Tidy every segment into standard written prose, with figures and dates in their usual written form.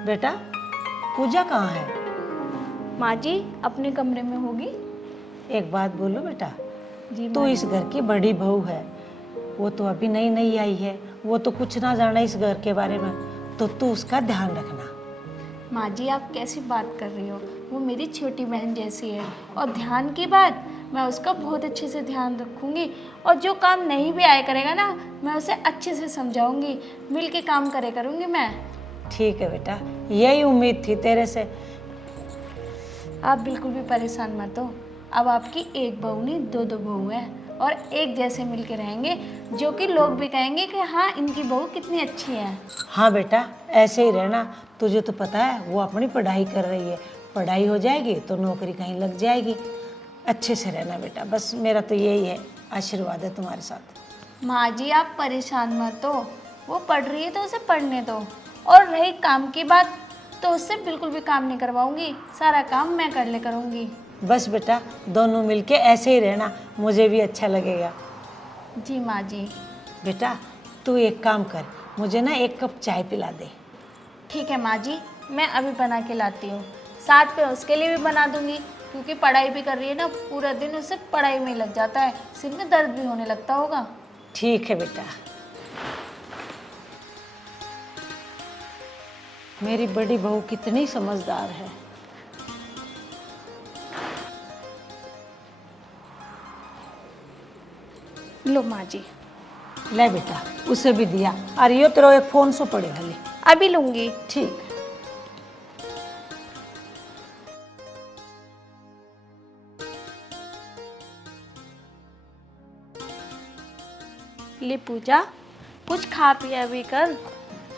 बेटा पूजा कहाँ है? माँ जी अपने कमरे में होगी। एक बात बोलो बेटा, जी तू माँ इस घर की बड़ी बहू है, वो तो अभी नई नई आई है, वो तो कुछ ना जाना इस घर के बारे में, तो तू उसका ध्यान रखना। माँ जी आप कैसी बात कर रही हो, वो मेरी छोटी बहन जैसी है। और ध्यान की बात, मैं उसका बहुत अच्छे से ध्यान रखूँगी। और जो काम नहीं भी आया करेगा ना, मैं उसे अच्छे से समझाऊँगी, मिल के काम करे करूँगी मैं। ठीक है बेटा, यही उम्मीद थी तेरे से। आप बिल्कुल भी परेशान मत हो। अब आपकी एक बहू नहीं दो दो बहू है, और एक जैसे मिल के रहेंगे, जो कि लोग भी कहेंगे कि हाँ इनकी बहू कितनी अच्छी है। हाँ बेटा ऐसे ही रहना। तुझे तो पता है वो अपनी पढ़ाई कर रही है, पढ़ाई हो जाएगी तो नौकरी कहीं लग जाएगी। अच्छे से रहना बेटा, बस मेरा तो यही है, आशीर्वाद है तुम्हारे साथ। माँ जी आप परेशान मत हो, वो पढ़ रही है तो उसे पढ़ने दो। और रही काम की बात, तो उससे बिल्कुल भी काम नहीं करवाऊंगी, सारा काम मैं कर ले करूँगी। बस बेटा दोनों मिलके ऐसे ही रहना, मुझे भी अच्छा लगेगा। जी माँ जी। बेटा तू एक काम कर, मुझे ना एक कप चाय पिला दे। ठीक है माँ जी, मैं अभी बना के लाती हूँ। साथ पे उसके लिए भी बना दूँगी, क्योंकि पढ़ाई भी कर रही है ना, पूरा दिन उसे पढ़ाई में ही लग जाता है, सिर में दर्द भी होने लगता होगा। ठीक है बेटा। मेरी बड़ी बहू कितनी समझदार है। लो माँ जी। ले बेटा उसे भी दिया, और यो तेरा एक फोन सो पड़े भले। अभी लूँगी। ठीक। ले पूजा, कुछ खा पिया भी कर,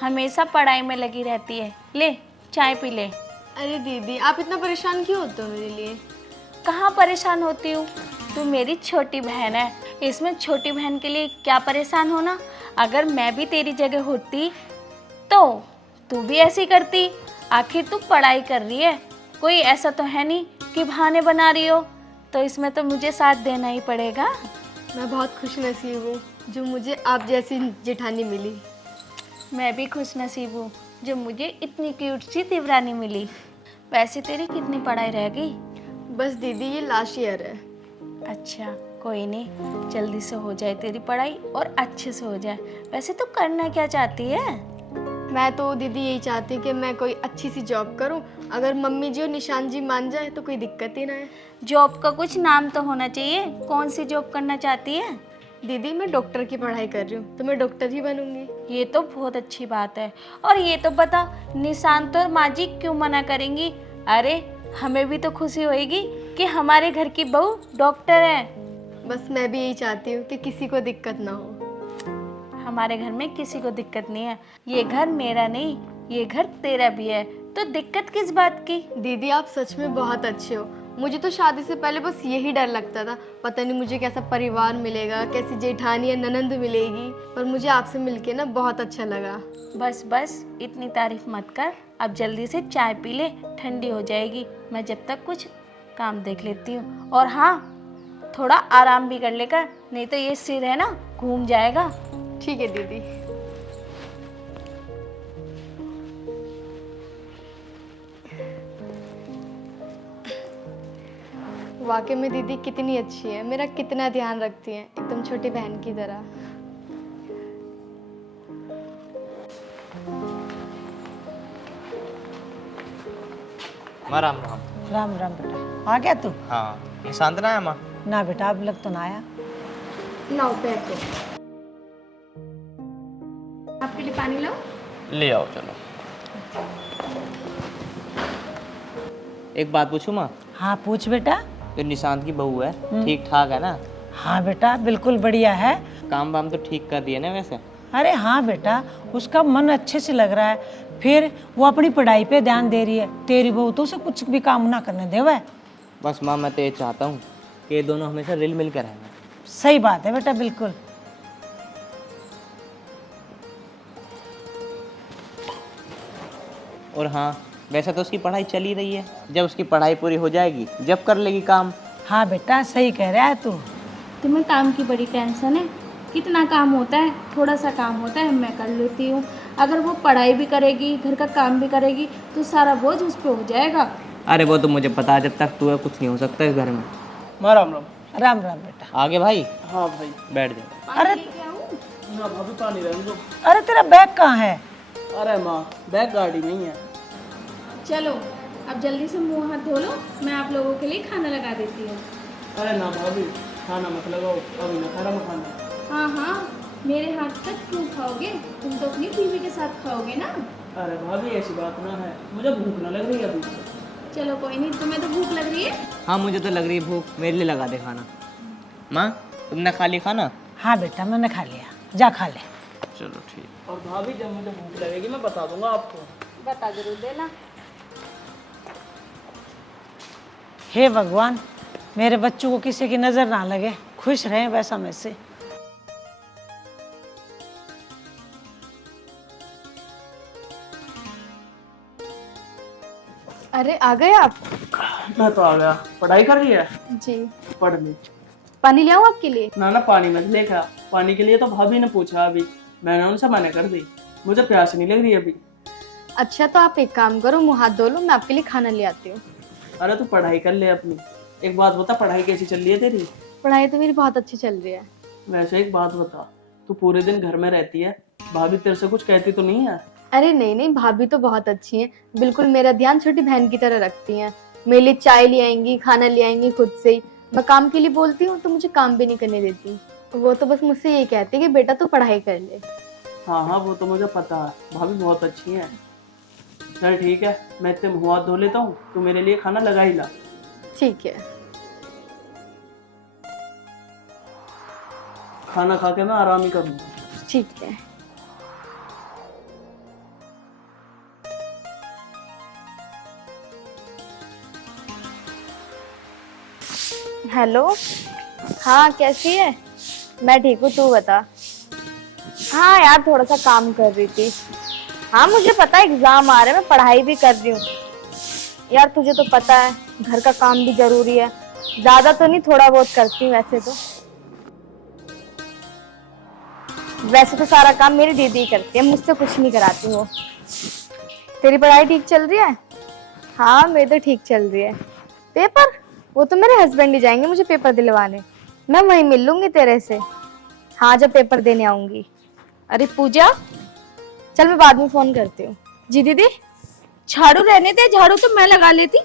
हमेशा पढ़ाई में लगी रहती है। ले चाय पी ले। अरे दीदी आप इतना परेशान क्यों होते हो मेरे लिए? कहाँ परेशान होती हूँ, तू मेरी छोटी बहन है, इसमें छोटी बहन के लिए क्या परेशान होना। अगर मैं भी तेरी जगह होती तो तू भी ऐसी करती। आखिर तू पढ़ाई कर रही है, कोई ऐसा तो है नहीं कि बहाने बना रही हो, तो इसमें तो मुझे साथ देना ही पड़ेगा। मैं बहुत खुश नसीब हूँ जो मुझे आप जैसी जेठानी मिली। मैं भी खुश नसीब हूँ जो मुझे इतनी क्यूट सी देवरानी मिली। वैसे तेरी कितनी पढ़ाई रह गई? बस दीदी ये लास्ट ईयर है। अच्छा कोई नहीं, जल्दी से हो जाए तेरी पढ़ाई और अच्छे से हो जाए। वैसे तू करना क्या चाहती है? मैं तो दीदी यही चाहती हूँ कि मैं कोई अच्छी सी जॉब करूँ, अगर मम्मी जी और निशान जी मान जाए तो कोई दिक्कत ही ना है। जॉब का कुछ नाम तो होना चाहिए, कौन सी जॉब करना चाहती है? दीदी मैं डॉक्टर की पढ़ाई कर रही हूँ, तो मैं डॉक्टर ही बनूंगी। ये तो बहुत अच्छी बात है। और ये तो बता, निशांत और माँ जी क्यों मना करेंगी? अरे हमें भी तो खुशी होएगी कि हमारे घर की बहू डॉक्टर है। बस मैं भी यही चाहती हूँ कि किसी को दिक्कत ना हो। हमारे घर में किसी को दिक्कत नहीं है, ये घर मेरा नहीं, ये घर तेरा भी है, तो दिक्कत किस बात की? दीदी आप सच में बहुत अच्छे हो। मुझे तो शादी से पहले बस यही डर लगता था, पता नहीं मुझे कैसा परिवार मिलेगा, कैसी जेठानी या ननंद मिलेगी, पर मुझे आपसे मिलके ना बहुत अच्छा लगा। बस बस इतनी तारीफ मत कर, अब जल्दी से चाय पी ले, ठंडी हो जाएगी। मैं जब तक कुछ काम देख लेती हूँ। और हाँ, थोड़ा आराम भी कर लेकर, नहीं तो ये सिर है ना घूम जाएगा। ठीक है दीदी। वाकई में दीदी कितनी अच्छी है, मेरा कितना ध्यान रखती है, एकदम छोटी बहन की तरह। माँ राम राम। राम राम बेटा, आ गया तू? हाँ निशांत ना है माँ? ना बेटा अब लग तो ना आया। लाओ बैठो, आपके लिए पानी लाओ। ले आओ चलो। एक बात पूछूं माँ? हाँ पूछ बेटा। जो निशांत की बहू है ठीक ठाक है ना? हाँ बेटा बिल्कुल बढ़िया है। काम वाम तो ठीक कर रही है ना वैसे? अरे हाँ बेटा, उसका मन अच्छे से लग रहा है, फिर वो अपनी पढ़ाई पे ध्यान दे रही है। तेरी बहू तो उसे कुछ भी काम ना करने दे। वह बस माँ मैं तो ये चाहता हूँ कि ये दोनों हमेशा रिल मिल कर रहेंगे। सही बात है बेटा, बिल्कुल। और हाँ वैसे तो उसकी पढ़ाई चल ही रही है, जब उसकी पढ़ाई पूरी हो जाएगी जब कर लेगी काम। हाँ बेटा सही कह रहा है तू। तुम्हें काम की बड़ी टेंशन है, कितना काम होता है, थोड़ा सा काम होता है मैं कर लेती हूँ। अगर वो पढ़ाई भी करेगी, घर का काम भी करेगी, तो सारा बोझ उस पे हो जाएगा। अरे वो तो मुझे पता है, जब तक तू है कुछ नहीं हो सकता इस घर में। माँ राम राम। राम राम बेटा। आगे भाई हाँ भाई। बैठ जा। अरे ना भाभी पानी रहने दो। अरे तेरा बैग कहाँ है? अरे माँ बैग गाड़ी में ही है। चलो अब जल्दी से मुंह हाथ धो लो, मैं आप लोगों के लिए खाना लगा देती हूँ। अरे ना भाभी खाना मत लगाओ, अभी ना खा रहा खाना। हाँ हाँ, मेरे हाथ तक क्यों खाओगे, तुम तो अपनी बीवी के साथ खाओगे ना। अरे भाभी ऐसी बात ना है, मुझे भूख ना लग रही अभी। चलो कोई नहीं, तुम्हें तो भूख लग रही है। हाँ मुझे तो लग रही है भूख, मेरे लिए लगा दे खाना। माँ तुमने खा लिया खाना? हाँ बेटा मैंने खा लिया, जा खा ले। चलो ठीक। और भाभी जब मुझे भूख लगेगी मैं बता दूंगा आपको। बता जरूर देना। हे भगवान, मेरे बच्चों को किसी की नजर ना लगे, खुश रहें वैसा में से। अरे आ गए आप? मैं तो आ गया। पढ़ाई कर रही है? जी। पढ़ ली। पानी ले आऊँ आपके लिए? ना पानी मत लेकर। पानी के लिए तो भाभी ने पूछा अभी, मैंने उनसे मना कर दी। मुझे प्यास नहीं लग रही अभी। अच्छा तो आप एक काम करो, मुँह हाथ धो लो, मैं आपके लिए खाना ले आती हूँ। अरे तू पढ़ाई कर ले अपनी। एक बात बता, पढ़ाई कैसी चल रही है तेरी? पढ़ाई तो मेरी बहुत अच्छी चल रही है। वैसे एक बात बता, तू पूरे दिन घर में रहती है, भाभी तेरे से कुछ कहती तो नहीं है? अरे नहीं नहीं, भाभी तो बहुत अच्छी हैं, बिल्कुल मेरा ध्यान छोटी बहन की तरह रखती हैं। मेरे लिए चाय ले आएंगी, खाना ले आएंगी खुद से ही। मैं काम के लिए बोलती हूँ तो मुझे काम भी नहीं करने देती। वो तो बस मुझसे ये कहती है कि बेटा तू पढ़ाई कर ले। हाँ हाँ वो तो मुझे पता है, भाभी बहुत अच्छी है। चल ठीक है, मैं इतने मुँह हाथ धो लेता हूँ, तू मेरे लिए खाना लगा ही ला। ठीक है। खाना खा के मैं आराम ही करूँगा। ठीक है। हेलो, हाँ कैसी है? मैं ठीक हूँ, तू बता। हाँ यार थोड़ा सा काम कर रही थी। हाँ मुझे पता है एग्जाम आ रहे हैं, मैं पढ़ाई भी कर रही हूँ। यार तुझे तो पता है घर का काम भी जरूरी है। ज्यादा तो नहीं, थोड़ा बहुत करती हूँ वैसे तो। वैसे तो सारा काम मेरी दीदी ही करती है, मुझसे कुछ नहीं कराती वो। तेरी पढ़ाई ठीक चल रही है? हाँ मेरी तो ठीक चल रही है। पेपर? वो तो मेरे हस्बैंड ही जाएंगे मुझे पेपर दिलवाने, मैं वहीं मिल लूंगी तेरे से। हाँ जब पेपर देने आऊंगी। अरे पूजा, चल मैं बाद में फोन करती हूँ। जी दीदी। झाड़ू रहने दे, झाड़ू तो मैं लगा लेती।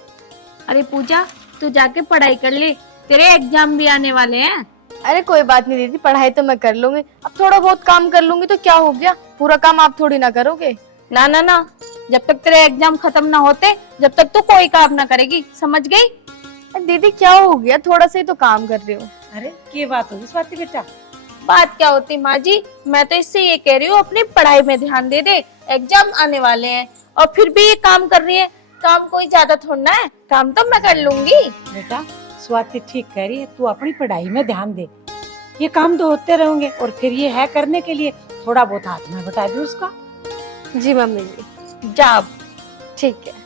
अरे पूजा तू जाके पढ़ाई कर ले, तेरे एग्जाम भी आने वाले हैं। अरे कोई बात नहीं दीदी, पढ़ाई तो मैं कर लूंगी। अब थोड़ा बहुत काम कर लूंगी तो क्या हो गया, पूरा काम आप थोड़ी ना करोगे। ना ना ना, जब तक तेरे एग्जाम खत्म ना होते जब तक तू कोई काम ना करेगी, समझ गई? दीदी क्या हो गया, थोड़ा सा ही तो काम कर रही हूँ। अरे ये बात होगी स्वाति बेटा? बात क्या होती माँ जी, मैं तो इससे ये कह रही हूँ अपनी पढ़ाई में ध्यान दे दे, एग्जाम आने वाले हैं और फिर भी ये काम कर रही है। काम कोई ज्यादा थोड़ा है, काम तो मैं कर लूंगी। बेटा स्वाति ठीक कह रही है, तू अपनी पढ़ाई में ध्यान दे। ये काम तो होते रहेंगे और फिर ये है करने के लिए, थोड़ा बहुत हाथ में बता दे उसका। जी मम्मी जी। जा अब। ठीक है।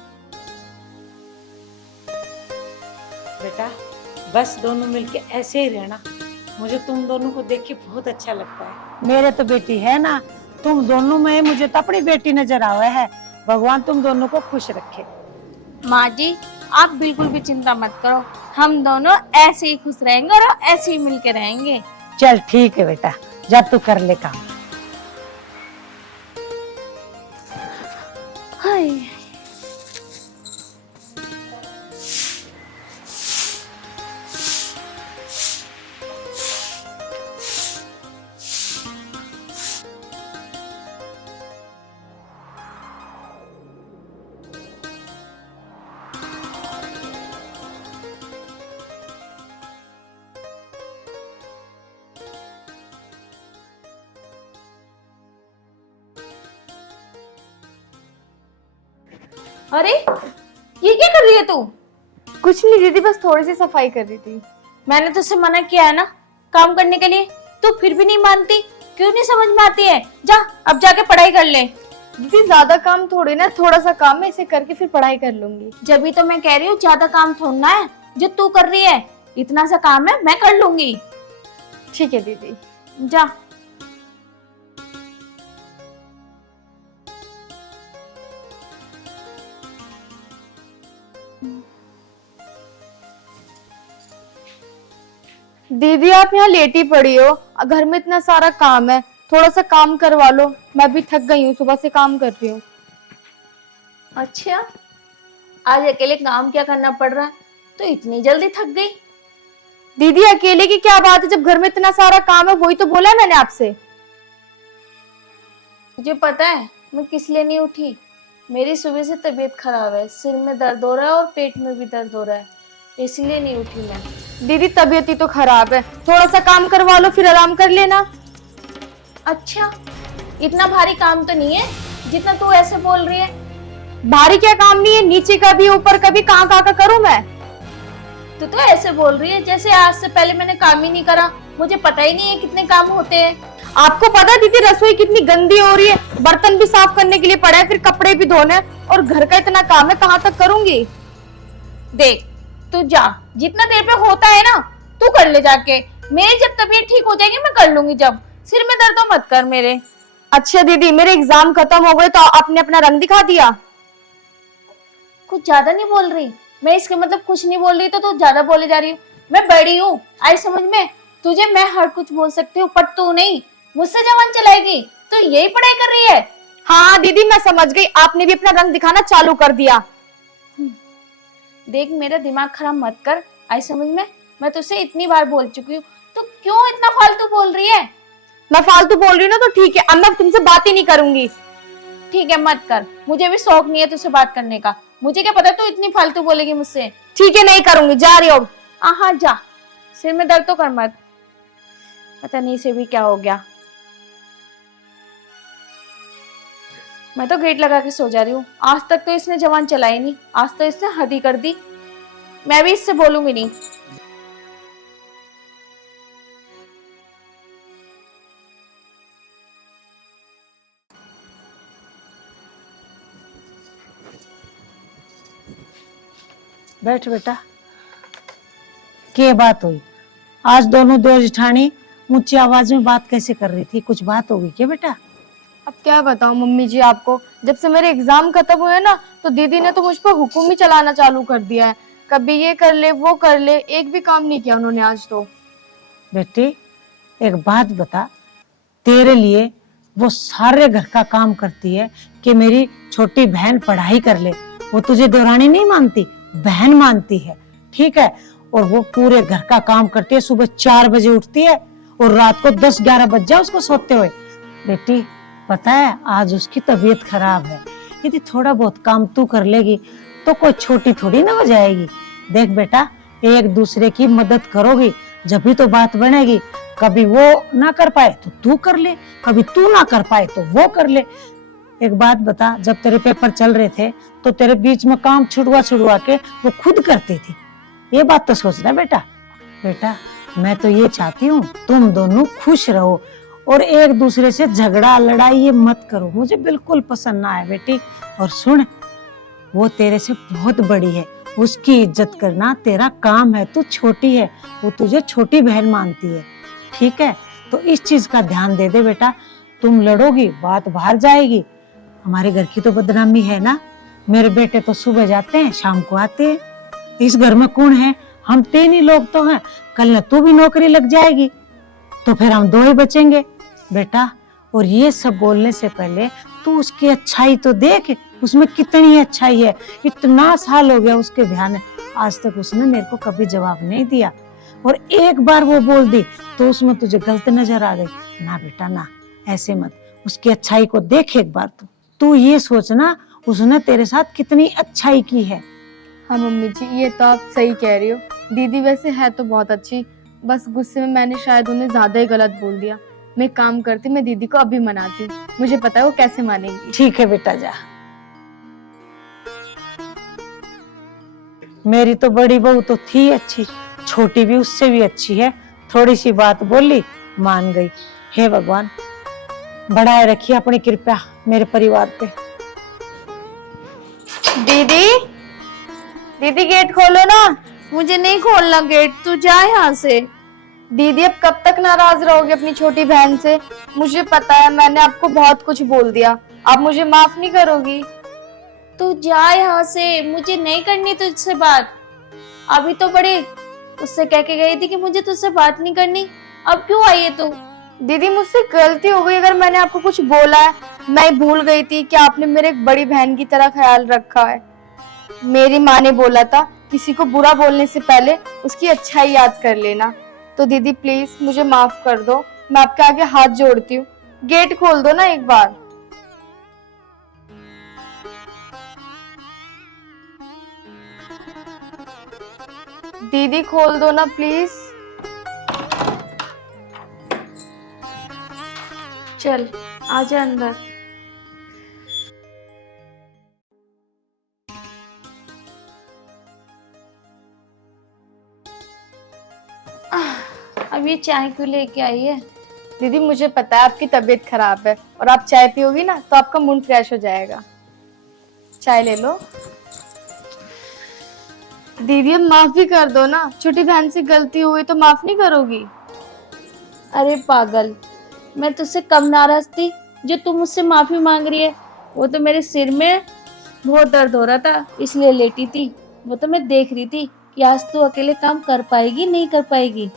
बेटा बस दोनों मिलके ऐसे ही रहना, मुझे तुम दोनों को देख के बहुत अच्छा लगता है। मेरे तो बेटी है ना, तुम दोनों में मुझे तो अपनी बेटी नजर आवे है। भगवान तुम दोनों को खुश रखे। माँ जी आप बिल्कुल भी चिंता मत करो, हम दोनों ऐसे ही खुश रहेंगे और ऐसे ही मिलके रहेंगे। चल ठीक है बेटा, जा तू कर ले काम। हाय अरे ये क्या कर रही है तू? कुछ नहीं दीदी, बस थोड़ी सी सफाई कर रही थी। मैंने तुझसे मना किया है ना काम करने के लिए, तू फिर भी नहीं मानती, क्यों नहीं समझ में आती है? जा अब जाके पढ़ाई कर ले। दीदी ज्यादा काम थोड़ी ना, थोड़ा सा काम है, इसे करके फिर पढ़ाई कर लूंगी। जब भी तो मैं कह रही हूँ ज्यादा काम थोड़ना है जो तू कर रही है, इतना सा काम है मैं कर लूंगी। ठीक है दीदी। जा। दीदी आप यहाँ लेटी पड़ी हो, घर में इतना सारा काम है, थोड़ा सा काम करवा लो। मैं भी थक गई हूँ, सुबह से काम कर रही हूँ। अच्छा, आज अकेले काम क्या करना पड़ रहा है, तो इतनी जल्दी थक गई? दीदी अकेले की क्या बात है, जब घर में इतना सारा काम है, वही तो बोला है मैंने आपसे। मुझे पता है मैं किस लिए नहीं उठी। मेरी सुबह से तबीयत खराब है, सिर में दर्द हो रहा है और पेट में भी दर्द हो रहा है, इसलिए नहीं उठी मैं। दीदी तबीयत ही तो खराब है, थोड़ा सा काम करवा लो फिर आराम कर लेना। अच्छा, इतना भारी काम तो नहीं है जितना तू ऐसे बोल रही है। भारी क्या काम नहीं है, नीचे का भी ऊपर का भी, कहाँ कहाँ का करूँ मैं? तू तो ऐसे बोल रही है जैसे आज से पहले मैंने काम ही नहीं करा, मुझे पता ही नहीं है कितने काम होते हैं। आपको पता है दीदी रसोई कितनी गंदी हो रही है, बर्तन भी साफ करने के लिए पड़ा है, फिर कपड़े भी धोने हैं, और घर का इतना काम है, कहाँ तक करूंगी? देख, तू जा, जितना देर पे होता है ना तू कर ले जाके। मेरी जब तबीयत ठीक हो जाएगी मैं कर लूंगी, जब सिर में दर्द हो मत कर मेरे। अच्छा दीदी, मेरे एग्जाम खत्म हो गए तो आपने अपना रंग दिखा दिया। कुछ ज्यादा नहीं बोल रही मैं, इसके मतलब कुछ नहीं बोल रही तो तू ज्यादा बोले जा रही हूँ। मैं बड़ी हूँ, आई समझ में? तुझे मैं हर कुछ बोल सकती हूँ पर तू नहीं, मुझसे जवान चलाएगी। तो यही पढ़ाई कर रही है? हाँ दीदी मैं समझ गई, आपने भी अपना रंग दिखाना चालू कर दिया। देख, मेरा दिमाग खराब मत कर, आई समझ में? मैं तुझसे इतनी बार बोल चुकी हूँ, तो क्यों इतना फालतू बोल रही है? मैं फालतू बोल रही हूँ ना तो ठीक है, अब मैं तुमसे बात ही नहीं करूंगी। ठीक है मत कर, मुझे भी शौक नहीं है तुझसे बात करने का। मुझे क्या पता तू इतनी फालतू बोलेगी मुझसे। ठीक है नहीं करूंगी, जा रही हो। हाँ जा, सिर में दर्द तो कर मत। पता नहीं इसे भी क्या हो गया। मैं तो गेट लगा के सो जा रही हूँ। आज तक तो इसने जवान चलाई नहीं, आज तो इसने हद ही कर दी। मैं भी इससे बोलूंगी नहीं। बैठ बेटा। क्या बात हुई? आज दोनों दो जेठानी ऊंची आवाज में बात कैसे कर रही थी? कुछ बात होगी क्या बेटा? अब क्या बताऊं मम्मी जी आपको, जब से मेरे एग्जाम खत्म हुए ना तो दीदी ने तो मुझ पर हुक्म ही चलाना चालू कर दिया है। कभी ये कर ले वो कर ले, एक भी काम नहीं किया उन्होंने आज तो। बेटी एक बात बता, तेरे लिए वो सारे घर का काम करती है कि मेरी छोटी बहन पढ़ाई कर ले। वो तुझे देवरानी नहीं मानती, बहन मानती है, ठीक है? और वो पूरे घर का काम करती है, सुबह 4 बजे उठती है और रात को 10-11 बज जाए उसको सोते हुए। बेटी पता है आज उसकी तबीयत खराब है, यदि थोड़ा बहुत काम तू कर लेगी तो कोई छोटी थोड़ी ना हो जाएगी। देख बेटा, एक दूसरे की मदद करोगी जब भी तो बात बनेगी। कभी वो ना कर पाए तो तू कर ले, कभी तू ना कर पाए तो वो कर ले। एक बात बता, जब तेरे पेपर चल रहे थे तो तेरे बीच में काम छुड़वा के वो खुद करती थी। ये बात तो सोचना बेटा। बेटा मैं तो ये चाहती हूँ तुम दोनों खुश रहो और एक दूसरे से झगड़ा लड़ाई ये मत करो, मुझे बिल्कुल पसंद ना है बेटी। और सुन, वो तेरे से बहुत बड़ी है, उसकी इज्जत करना तेरा काम है। तू छोटी है, वो तुझे छोटी बहन मानती है, ठीक है? तो इस चीज का ध्यान दे दे बेटा। तुम लड़ोगी बात बाहर जाएगी, हमारे घर की तो बदनामी है ना। मेरे बेटे तो सुबह जाते हैं शाम को आते हैं, इस घर में कौन है? हम 3 ही लोग तो हैं। कल न तू भी नौकरी लग जाएगी तो फिर हम 2 ही बचेंगे बेटा। और ये सब बोलने से पहले तू उसकी अच्छाई तो देख, उसमें कितनी अच्छाई है। इतना साल हो गया उसके ब्याह में, आज तक उसने मेरे को कभी जवाब नहीं दिया। और एक बार वो बोल दी तो उसमें तुझे गलत नजर आ गई ना बेटा, ना ऐसे मत। उसकी अच्छाई को देख एक बार। तू ये सोचना उसने तेरे साथ कितनी अच्छाई की है। हाँ मम्मी जी ये तो आप सही कह रही हो, दीदी वैसे है तो बहुत अच्छी, बस गुस्से में मैंने शायद उन्हें ज्यादा ही गलत बोल दिया। मैं काम करती, मैं दीदी को अभी मनाती हूँ, मुझे पता है वो कैसे मानेंगी। ठीक है बेटा जा। मेरी तो बड़ी बहू तो थी अच्छी, छोटी भी उससे भी अच्छी है। थोड़ी सी बात बोली मान गई। हे भगवान बढ़ाए रखिए अपनी कृपा मेरे परिवार पे। दीदी दीदी गेट खोलो ना। मुझे नहीं खोलना गेट, तू जा यहाँ से। दीदी अब कब तक नाराज रहोगे अपनी छोटी बहन से? मुझे पता है मैंने आपको बहुत कुछ बोल दिया, आप मुझे माफ नहीं करोगी? तू जा यहाँ से, मुझे नहीं करनी तुझसे बात। अभी तो बड़े उससे कह के गई थी कि मुझे तुझसे बात नहीं करनी, अब क्यों आई है तू? दीदी मुझसे गलती हो गई, अगर मैंने आपको कुछ बोला है, मैं भूल गई थी कि आपने मेरे एक बड़ी बहन की तरह ख्याल रखा है। मेरी माँ ने बोला था किसी को बुरा बोलने से पहले उसकी अच्छाई याद कर लेना। तो दीदी प्लीज मुझे माफ कर दो, मैं आपके आगे हाथ जोड़ती हूँ, गेट खोल दो ना एक बार। दीदी खोल दो ना प्लीज। चल आजा अंदर। अब ये चाय क्यों लेके आई है? दीदी मुझे पता है आपकी तबीयत खराब है, और आप चाय पियोगी ना तो आपका मूड फ्रेश हो जाएगा। चाय ले लो। दीदी अब माफ भी कर दो ना, छोटी बहन से गलती हुई तो माफ नहीं करोगी? अरे पागल, मैं तुझसे कम नाराज थी जो तू मुझसे माफी मांग रही है? वो तो मेरे सिर में बहुत दर्द हो रहा था इसलिए लेटी थी। वो तो मैं देख रही थी कि आज तू अकेले काम कर पाएगी नहीं कर पाएगी।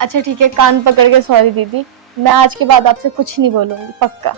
अच्छा ठीक है, कान पकड़ के सॉरी दीदी, मैं आज के बाद आपसे कुछ नहीं बोलूंगी, पक्का।